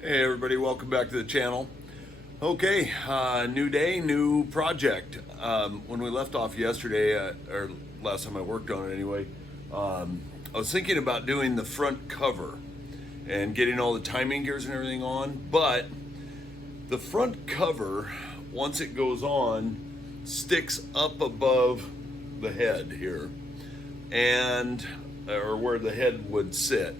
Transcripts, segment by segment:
Hey everybody, welcome back to the channel. Okay, new day, new project. When we left off yesterday, or last time I worked on it anyway, I was thinking about doing the front cover and getting all the timing gears and everything on, but the front cover, once it goes on, sticks up above the head here, and or where the head would sit.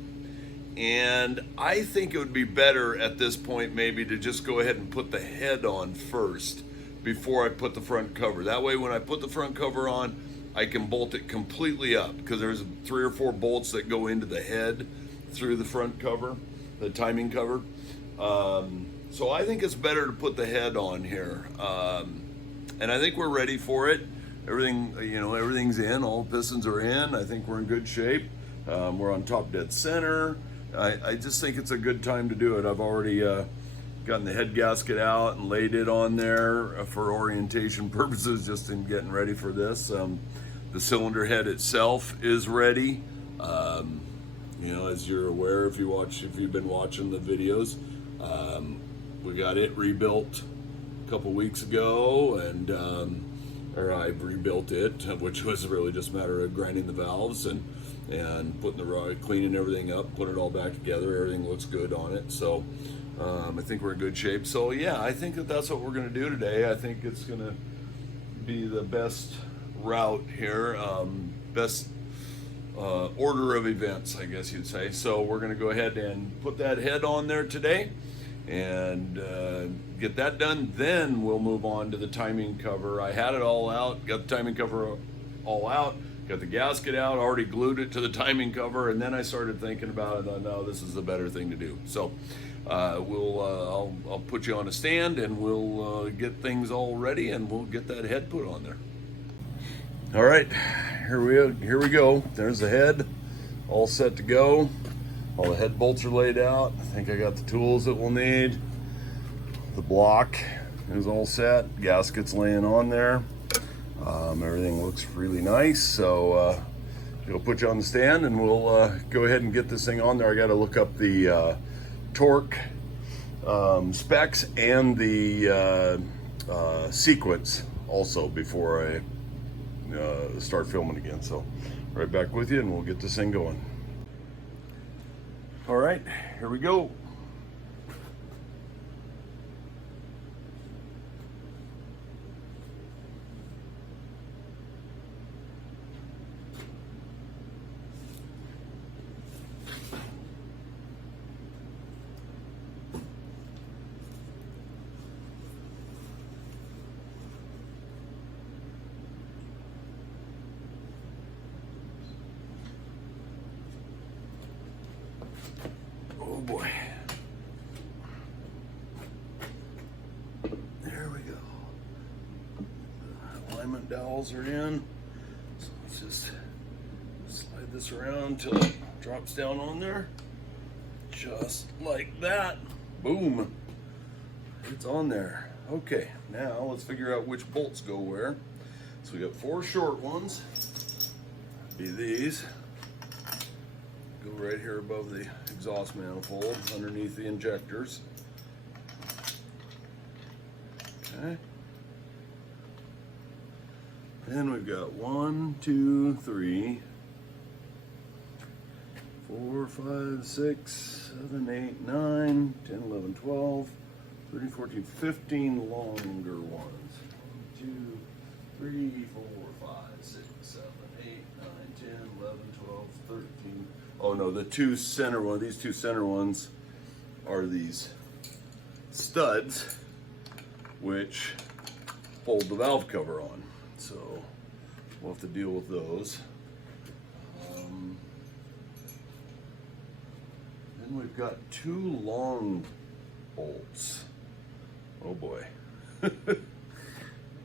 And I think it would be better at this point maybe to just go ahead and put the head on first before I put the front cover. That way when I put the front cover on, I can bolt it completely up, because there's 3 or 4 bolts that go into the head through the front cover, the timing cover. So I think it's better to put the head on here. And I think we're ready for it. Everything's in, all pistons are in. I think we're in good shape. We're on top dead center. I just think it's a good time to do it. I've already gotten the head gasket out and laid it on there for orientation purposes, just in getting ready for this. The cylinder head itself is ready. As you're aware, if you've been watching the videos, we got it rebuilt a couple weeks ago, and I rebuilt it, which was really just a matter of grinding the valves and putting the rod, cleaning everything up, putting it all back together. Everything looks good on it. So I think we're in good shape. So yeah, I think that's what we're going to do today. I think it's going to be the best route here, best order of events, I guess you'd say. So we're going to go ahead and put that head on there today and get that done. Then we'll move on to the timing cover. I had it all out, got the timing cover all out, got the gasket out, already glued it to the timing cover, and then I started thinking about it. I know this is the better thing to do. So I'll put you on a stand, and we'll get things all ready, and we'll get that head put on there. All right, here we go. There's the head, all set to go. All the head bolts are laid out. I think I got the tools that we'll need. The block is all set. Gasket's laying on there. Everything looks really nice. So we'll put you on the stand, and we'll go ahead and get this thing on there. I got to look up the torque specs and the sequence also before I start filming again. So right back with you, and we'll get this thing going. All right, here we go. Oh boy. There we go. The alignment dowels are in. So let's just slide this around until it drops down on there. Just like that. Boom. It's on there. Okay, now let's figure out which bolts go where. So we got 4 short ones. Be these. Go right here above the exhaust manifold, underneath the injectors. Okay. Then we've got 1, 2, 3, 4, 5, 6, 7, 8, 9, 10, 11, 12, 13, 14, 15 longer ones. 1, 2, 3, 4, 5, 6, 7, 8, 9, 10, 11, 12, 13. Oh no, the 2 center ones, these 2 center ones are these studs which hold the valve cover on. So we'll have to deal with those. Then we've got 2 long bolts. Oh boy.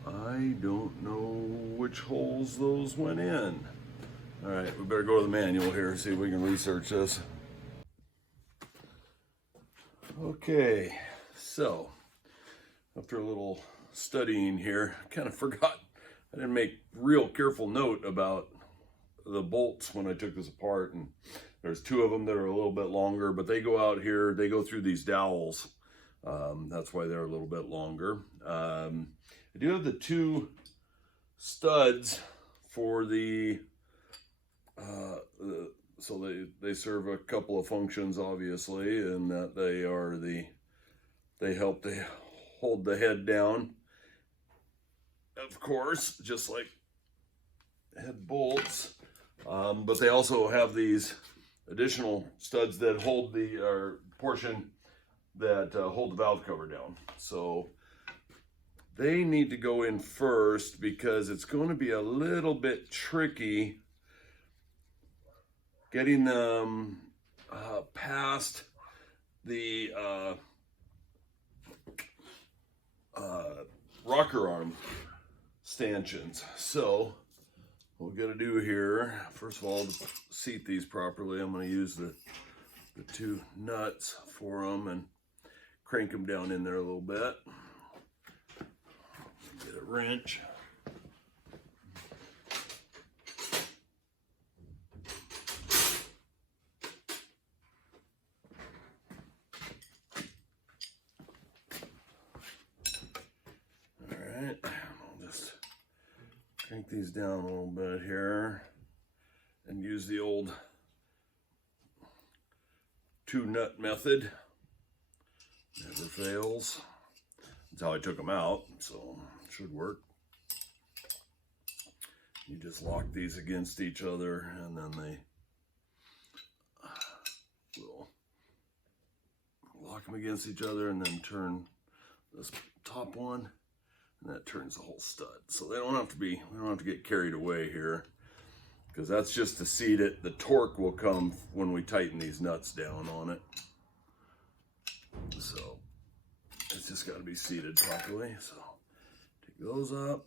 I don't know which holes those went in. All right, we better go to the manual here and see if we can research this. Okay, so after a little studying here, I kind of forgot. I didn't make real careful note about the bolts when I took this apart, and There's two of them that are a little bit longer, but they go out here, they go through these dowels. That's why they're a little bit longer. I do have the two studs for so they serve a couple of functions, obviously, and that they help to hold the head down, of course, just like head bolts. But they also have these additional studs that hold the portion that hold the valve cover down. So they need to go in first because it's going to be a little bit tricky getting them past the rocker arm stanchions. So what we got to do here, first of all, to seat these properly, I'm going to use the two nuts for them and crank them down in there a little bit. Get a wrench. Alright, I'll just crank these down a little bit here and use the old two nut method. Never fails. That's how I took them out, so it should work. You just lock these against each other and then they will lock them against each other and then turn this top one and that turns the whole stud. So we don't have to get carried away here because that's just to seat it. The torque will come when we tighten these nuts down on it. So it's just got to be seated properly. So take those up.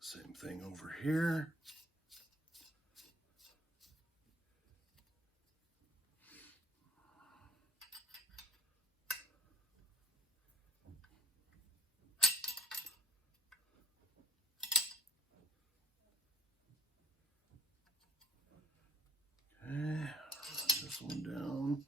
Same thing over here. Okay, this one down.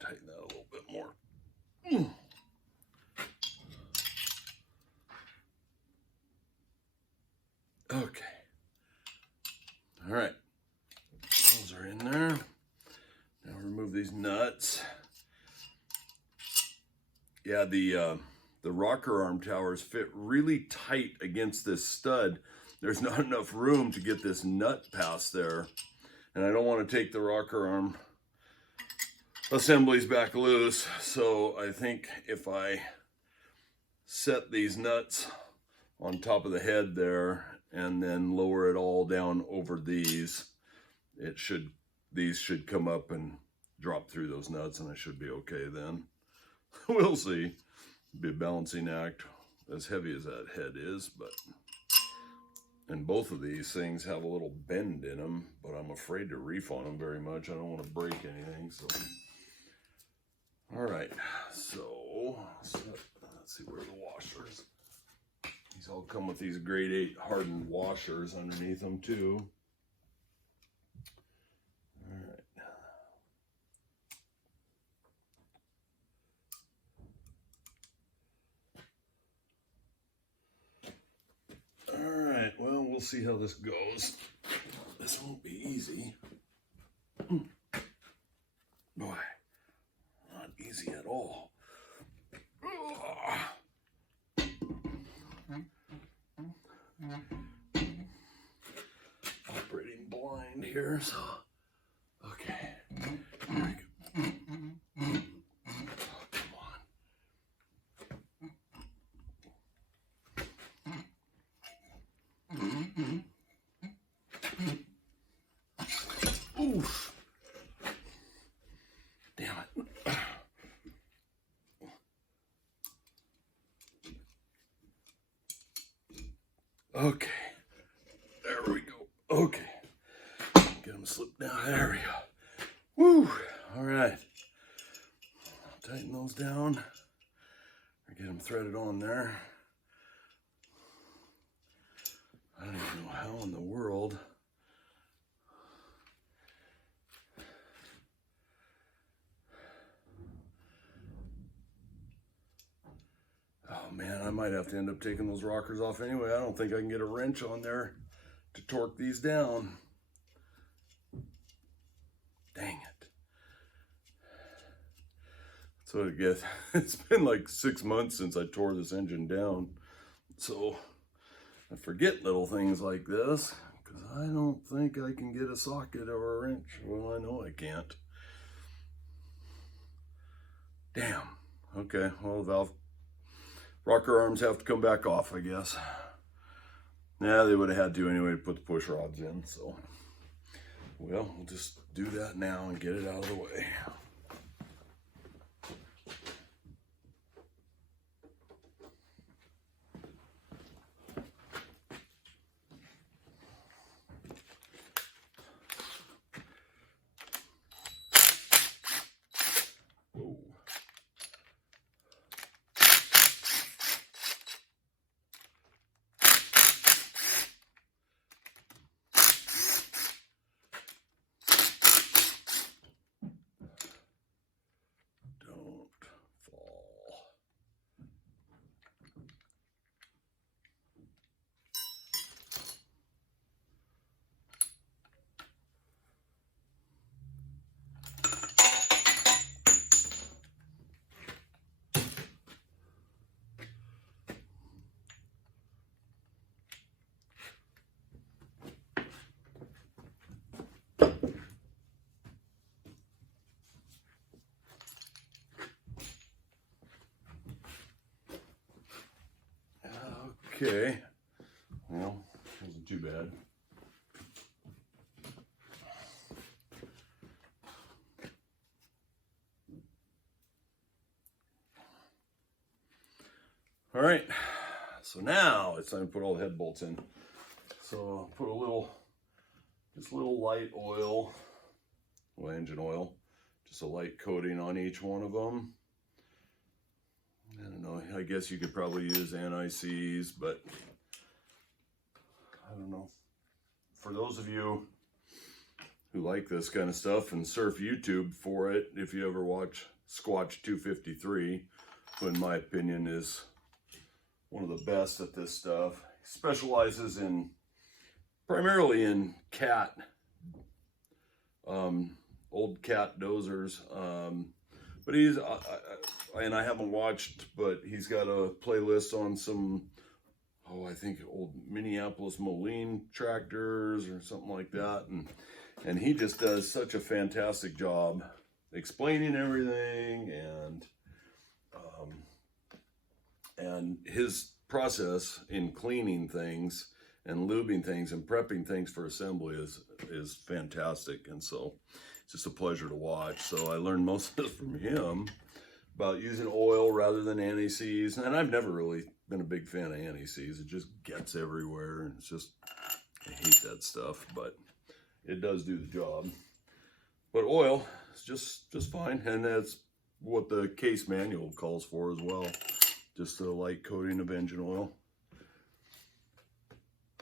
Tighten that a little bit more. Okay. All right. Those are in there. Now remove these nuts. Yeah, the rocker arm towers fit really tight against this stud. There's not enough room to get this nut past there. And I don't want to take the rocker arm assemblies back loose, so I think if I set these nuts on top of the head there and then lower it all down over these should come up and drop through those nuts and I should be okay then. We'll see. It'll be a balancing act, as heavy as that head is, and both of these things have a little bend in them, but I'm afraid to reef on them very much. I don't want to break anything, so. All right, so let's see where the washers. These all come with these grade 8 hardened washers underneath them too. All right, well, we'll see how this goes. This won't be easy. Boy. Easy at all. second here, so okay. Here we go. Oof. Damn it. Okay. There we go. Okay. Get them slipped down. There we go. Woo. All right. Tighten those down. Or get them threaded on there. I don't even know how in the world. Oh man, I might have to end up taking those rockers off anyway. I don't think I can get a wrench on there to torque these down. Dang it. That's what I guess. It's been like 6 months since I tore this engine down. So I forget little things like this because I don't think I can get a socket or a wrench. Well, I know I can't. Damn. Okay, well, the valve rocker arms have to come back off, I guess. Yeah, they would have had to anyway to put the push rods in, so. Well, we'll just do that now and get it out of the way. Okay, well, wasn't too bad. All right, so now it's time to put all the head bolts in. So I'll put just a little light oil, well, engine oil, just a light coating on each one of them. I don't know, I guess you could probably use anti-seize, but I don't know. For those of you who like this kind of stuff and surf YouTube for it, if you ever watch Squatch 253, who in my opinion is one of the best at this stuff, he specializes primarily in cat, old cat dozers. But and I haven't watched, but he's got a playlist on some, I think old Minneapolis Moline tractors or something like that. And he just does such a fantastic job explaining everything and his process in cleaning things and lubing things and prepping things for assembly is fantastic. And so it's just a pleasure to watch. So I learned most of this from him about using oil rather than anti-seize. And I've never really been a big fan of anti-seize. It just gets everywhere. And it's just, I hate that stuff, but it does do the job. But oil is just fine. And that's what the case manual calls for as well. Just a light coating of engine oil.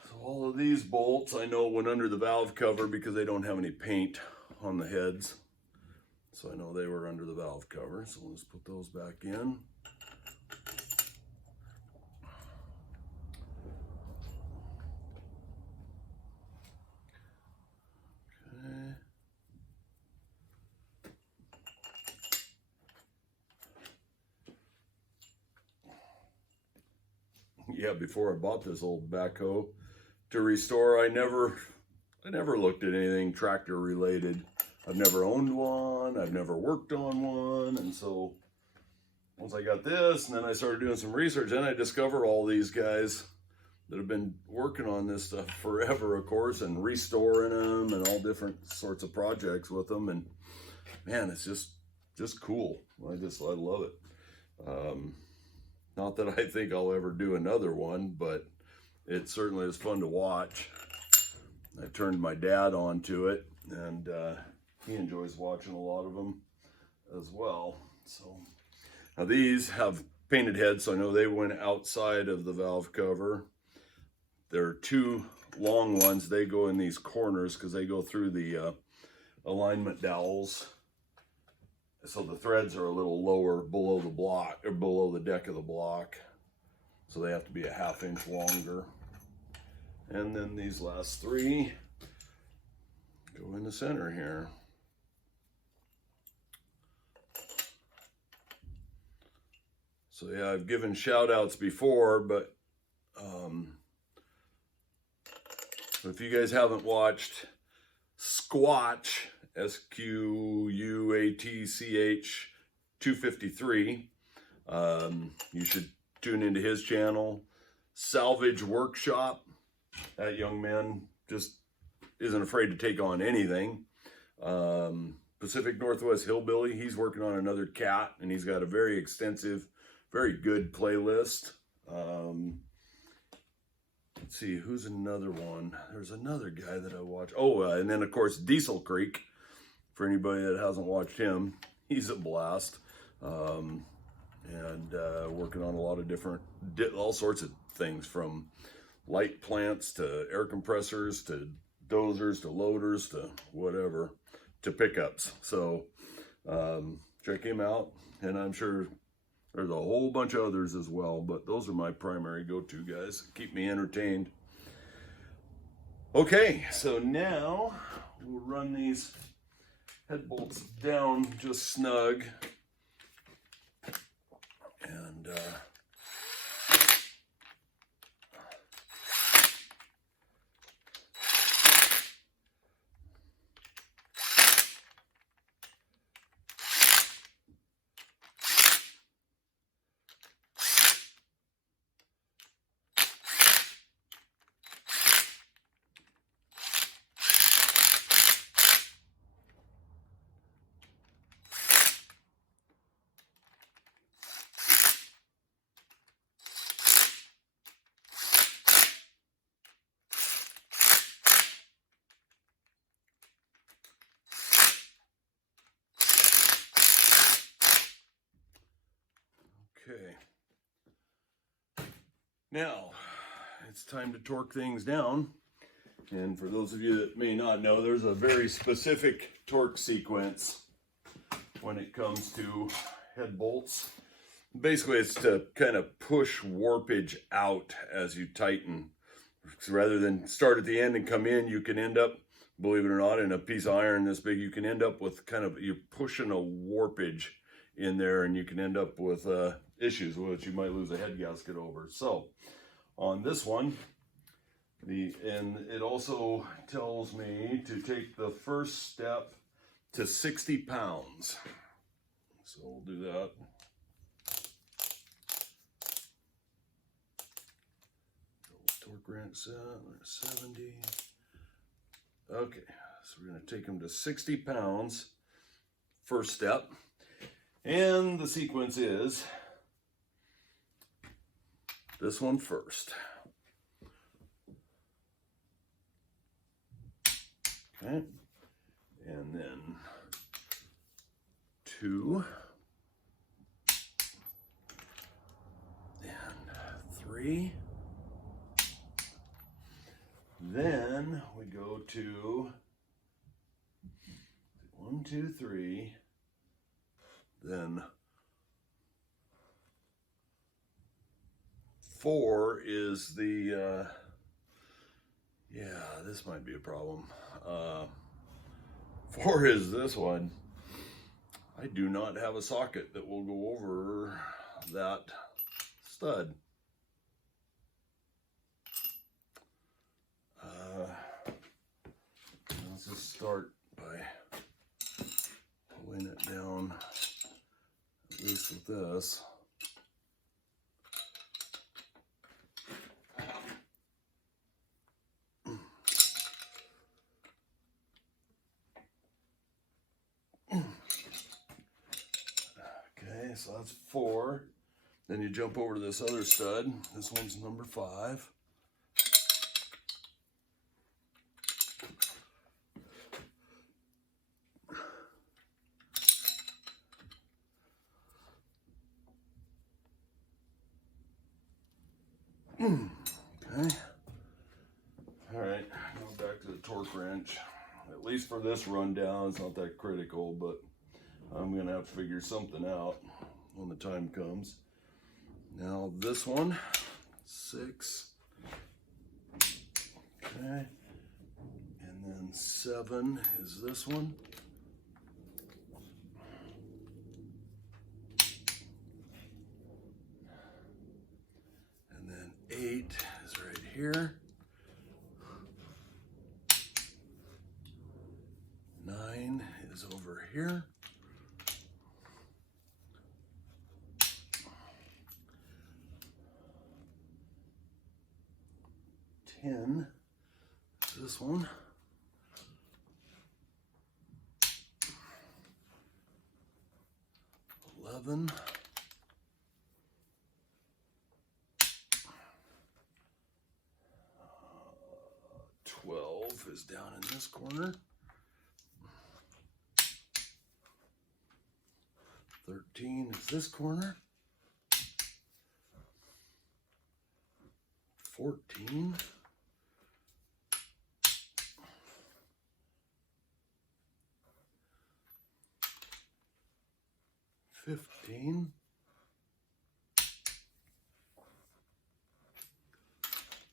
So all of these bolts, I know, went under the valve cover because they don't have any paint on the heads. So I know they were under the valve cover. So let's put those back in. Okay. Yeah, before I bought this old backhoe to restore, I I never looked at anything tractor related. I've never owned one, I've never worked on one, and so once I got this, and then I started doing some research, then I discovered all these guys that have been working on this stuff forever, of course, and restoring them and all different sorts of projects with them. And man, it's just cool. I love it. Not that I think I'll ever do another one, but it certainly is fun to watch. I turned my dad onto it, and he enjoys watching a lot of them as well. So now these have painted heads, so I know they went outside of the valve cover. There are two long ones. They go in these corners because they go through the alignment dowels. So the threads are a little lower below the block, or below the deck of the block. So they have to be a 1/2 inch longer. And then these last three go in the center here. So yeah, I've given shout outs before, but if you guys haven't watched Squatch, SQUATCH 253, you should tune into his channel. Salvage Workshop, that young man just isn't afraid to take on anything. Pacific Northwest Hillbilly, he's working on another cat, and he's got a very extensive, very good playlist. Let's see, who's another one? There's another guy that I watch. Oh, and then of course Diesel Creek. For anybody that hasn't watched him, he's a blast. And working on a lot of different, all sorts of things, from light plants to air compressors to dozers to loaders to whatever, to pickups. So check him out, and I'm sure there's a whole bunch of others as well, but those are my primary go-to guys. Keep me entertained. Okay, so now we'll run these head bolts down just snug. And okay. Now, it's time to torque things down. And for those of you that may not know, there's a very specific torque sequence when it comes to head bolts. Basically, it's to kind of push warpage out as you tighten. So rather than start at the end and come in, you can end up, believe it or not, in a piece of iron this big, you can end up with kind of, you're pushing a warpage in there, and you can end up with issues which you might lose a head gasket over. So on this one, and it also tells me to take the first step to 60 pounds. So we'll do that. Torque wrench set, 70. Okay, so we're going to take them to 60 pounds, first step. And the sequence is this one first. Okay, and then 2, and 3. Then we go to 1, 2, 3. Then 4 is the, yeah, this might be a problem. 4 is this one. I do not have a socket that will go over that stud. just start by pulling it down, at least with this. Okay, so that's 4. Then you jump over to this other stud. This one's number 5. Okay. All right, now back to the torque wrench. At least for this rundown, it's not that critical, but I'm gonna have to figure something out when the time comes. Now this one, 6. Okay. And then 7 is this one. And then 8 is right here. 9 is over here. 10 is this one. 11. 12 is down in this corner. 13 is this corner. 14. 15.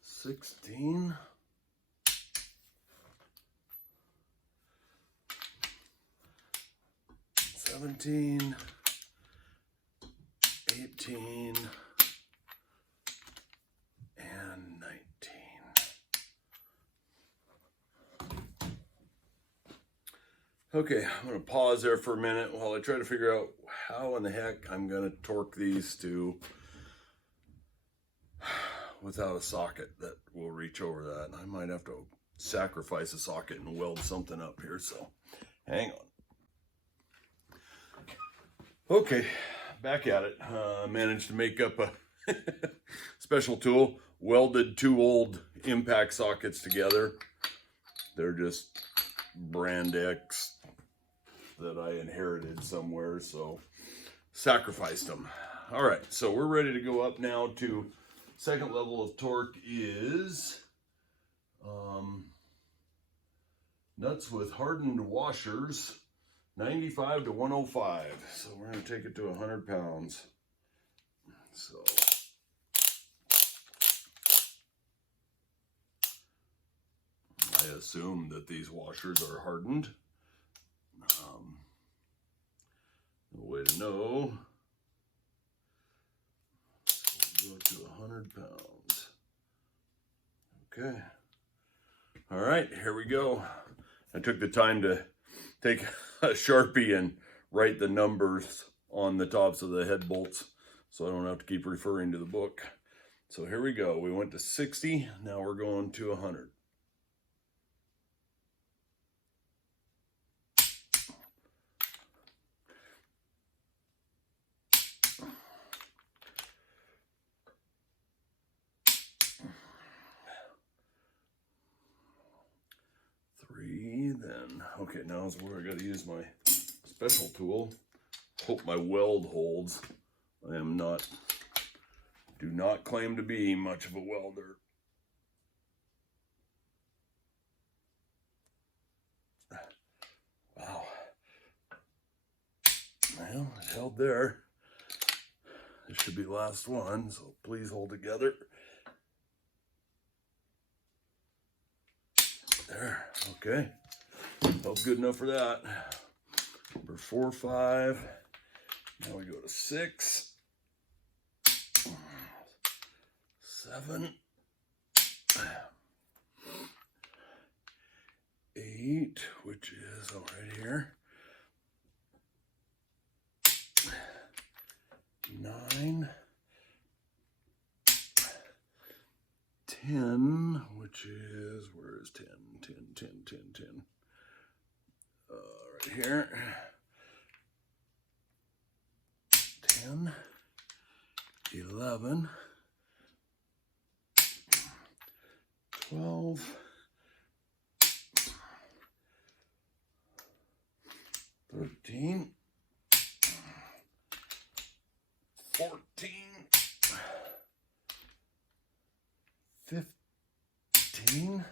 16. 17. 18. And 19. Okay, I'm going to pause there for a minute while I try to figure out how in the heck I'm going to torque these to without a socket that will reach over that. I might have to sacrifice a socket and weld something up here, so hang on. Okay, back at it. Managed to make up a special tool. Welded 2 old impact sockets together. They're just brand X that I inherited somewhere, so sacrificed them. All right, so we're ready to go up now to second level of torque is nuts with hardened washers, 95 to 105. So we're going to take it to 100 pounds. So I assume that these washers are hardened. No way to know. So we'll go to 100 pounds. Okay. All right, here we go. I took the time to take a Sharpie and write the numbers on the tops of the head bolts so I don't have to keep referring to the book. So here we go. We went to 60. Now we're going to 100. Then okay, now is where I got to use my special tool. Hope my weld holds. I am not, do not claim to be much of a welder. Wow. Well, it held there. This should be the last one, so please hold together. There, okay. Felt good enough for that. Number 4, 5. Now we go to 6, 7, 8, which is right here. 9, 10, which is, where is 10? 10, 10, 10, 10. Right here. 10, 11, 12, 13, 14, 15,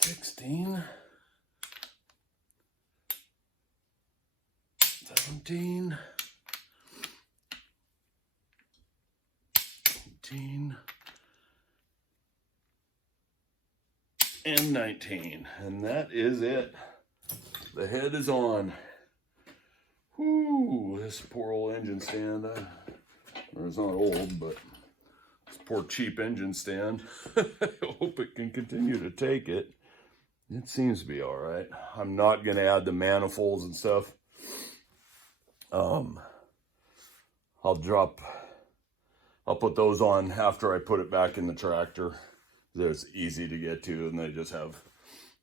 16, 17, 18, and 19. And that is it. The head is on. Whoo, this poor old engine stand. Or it's not old, but this poor cheap engine stand. I hope it can continue to take it. It seems to be all right. I'm not going to add the manifolds and stuff. I'll put those on after I put it back in the tractor. It's easy to get to, and they just have,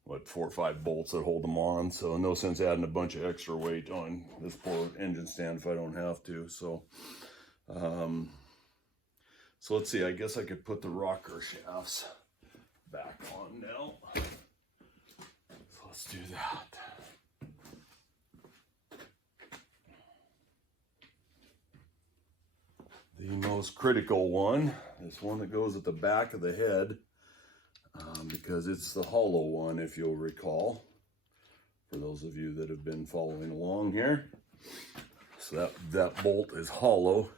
what, 4 or 5 bolts that hold them on. So no sense adding a bunch of extra weight on this poor engine stand if I don't have to. So, so let's see. I guess I could put the rocker shafts back on now. So let's do that. The most critical one, this one that goes at the back of the head, because it's the hollow one, if you'll recall, for those of you that have been following along here. So that bolt is hollow,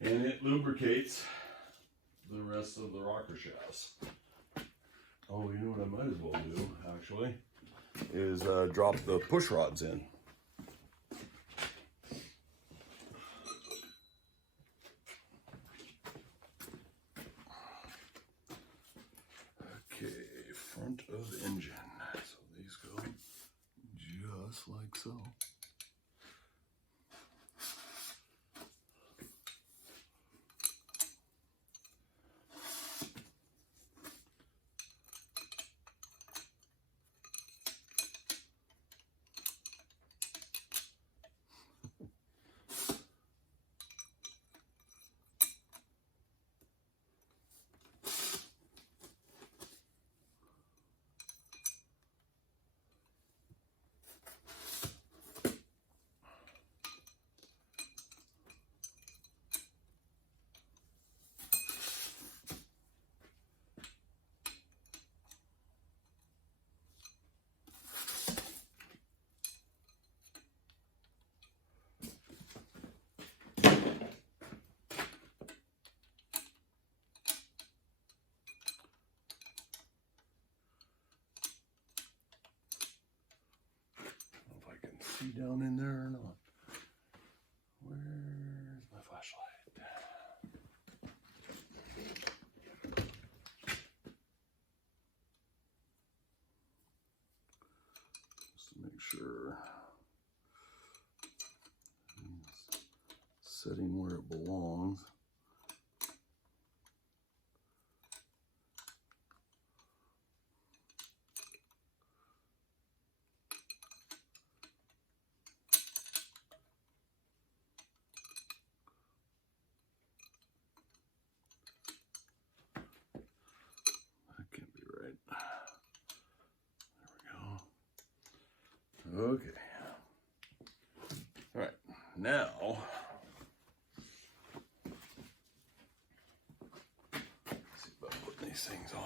and it lubricates the rest of the rocker shafts. Oh, you know what I might as well do, actually, is drop the push rods in. Front of engine. So these go just like so. See down in there or not? Where's my flashlight? Just to make sure it's sitting where it belongs. Okay. All right. Now, let's see about putting these things on.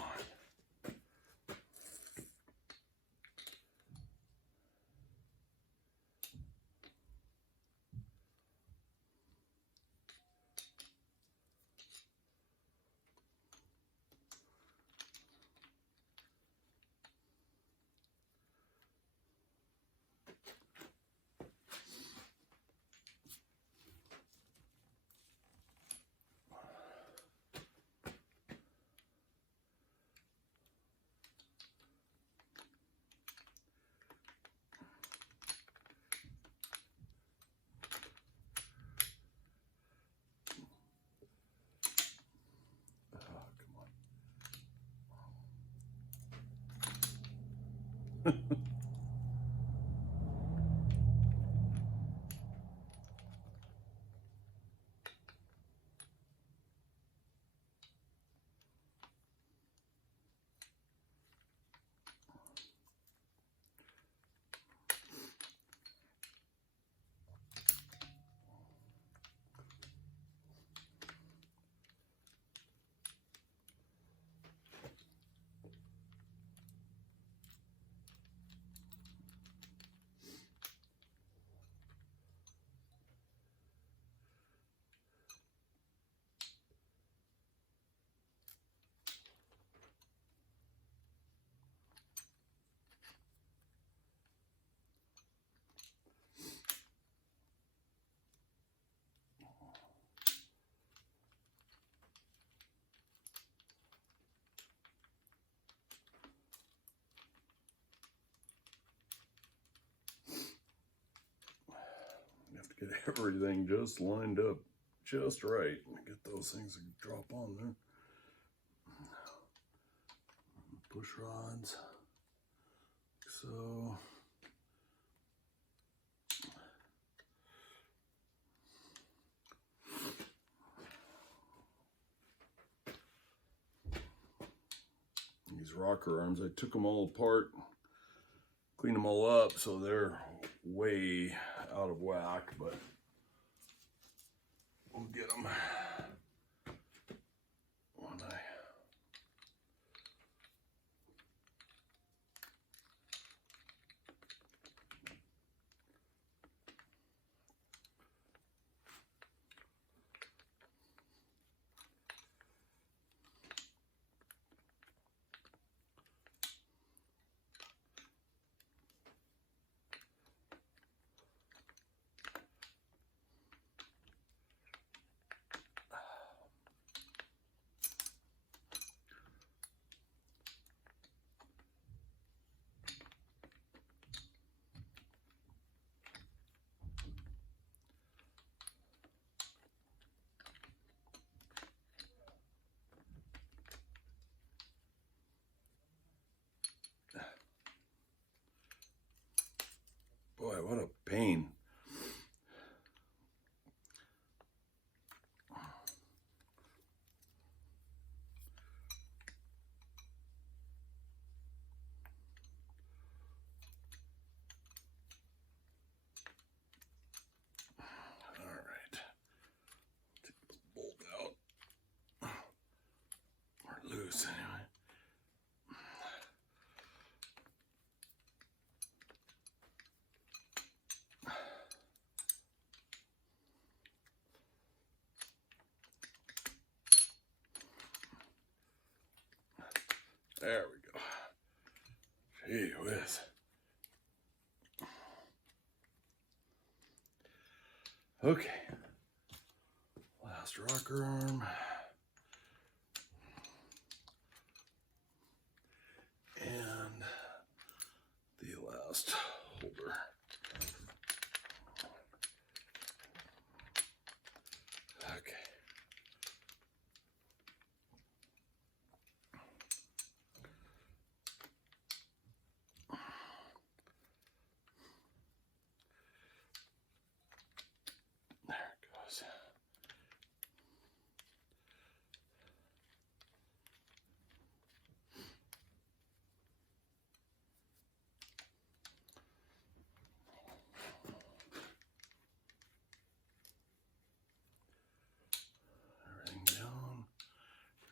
Get everything just lined up just right. Get those things to drop on there. Push rods. So. These rocker arms, I took them all apart, cleaned them all up, so they're way out of whack, but we'll get them when boy, what a pain. Loose anyway. There we go. Gee whiz. Okay. Last rocker arm. And the last holder. Okay. There it goes. Everything down.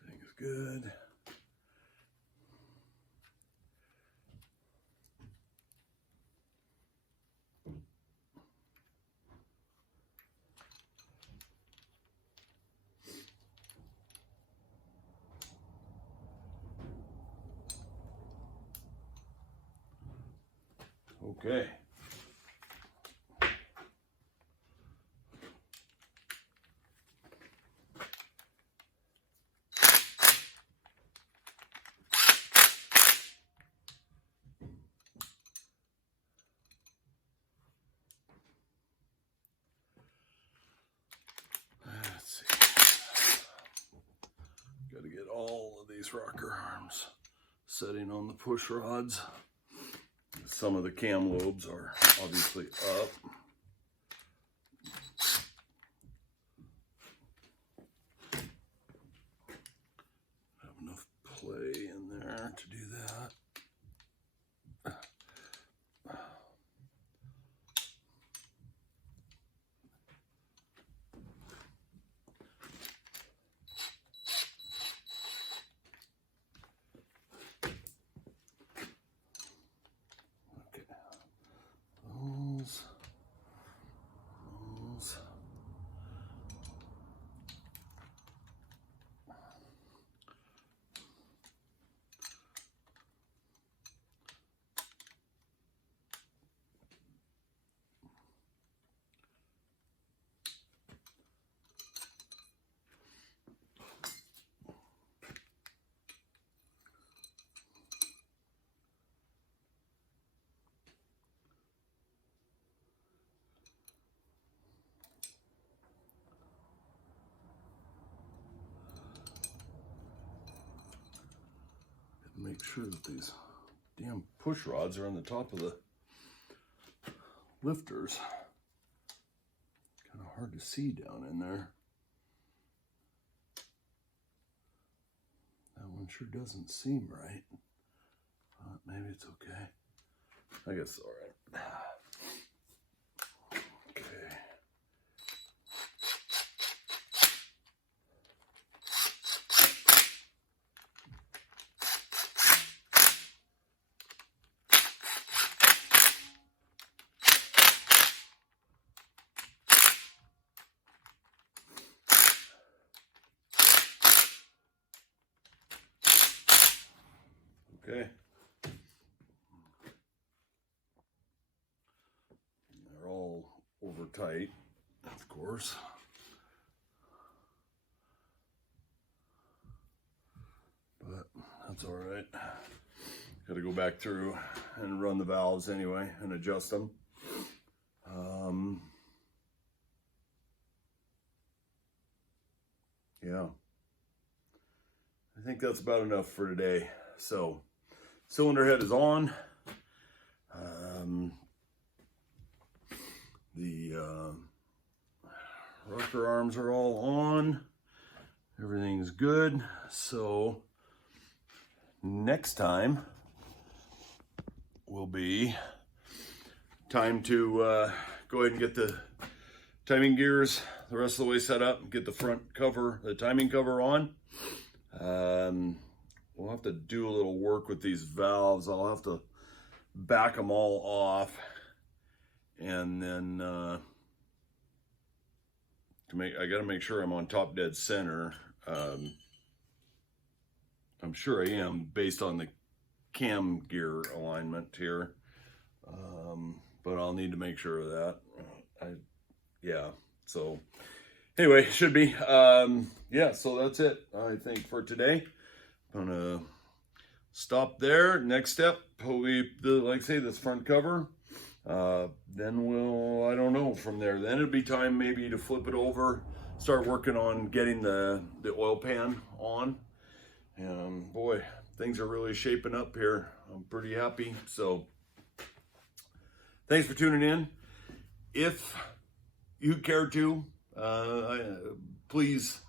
Everything's good. Okay. Let's see. Got to get all of these rocker arms setting on the push rods. some of the cam lobes are obviously up. Have enough play in there to do that. Make sure that these damn push rods are on the top of the lifters. Kind of hard to see down in there. That one sure doesn't seem right. Maybe it's okay. I guess it's all right. Okay. Okay. They're all over tight, of course. But that's all right. Got to go back through and run the valves anyway and adjust them. Yeah. I think that's about enough for today. So, cylinder head is on. The rocker arms are all on. Everything's good. So, next time will be time to go ahead and get the timing gears the rest of the way set up and get the front cover, the timing cover on. We'll have to do a little work with these valves. I'll have to back them all off, and then I got to make sure I'm on top dead center. I'm sure I am based on the cam gear alignment here, but I'll need to make sure of that. Yeah. So anyway, should be. Yeah. So that's it. I think for today. I'm gonna stop there. Next step will be, like I say, this front cover. Then we'll, I don't know, from there. Then it'll be time maybe to flip it over, start working on getting the oil pan on. And boy, things are really shaping up here. I'm pretty happy. So thanks for tuning in. If you care to, please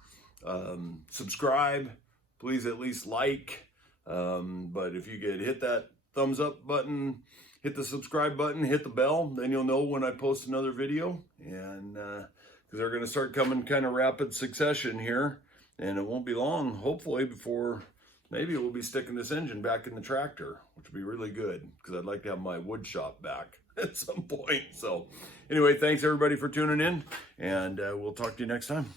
subscribe. Please at least like, but if you could hit that thumbs up button, hit the subscribe button, hit the bell, then you'll know when I post another video. And because they're going to start coming kind of rapid succession here, and it won't be long, hopefully, before maybe we'll be sticking this engine back in the tractor, which would be really good because I'd like to have my wood shop back at some point. So anyway, thanks everybody for tuning in, and we'll talk to you next time.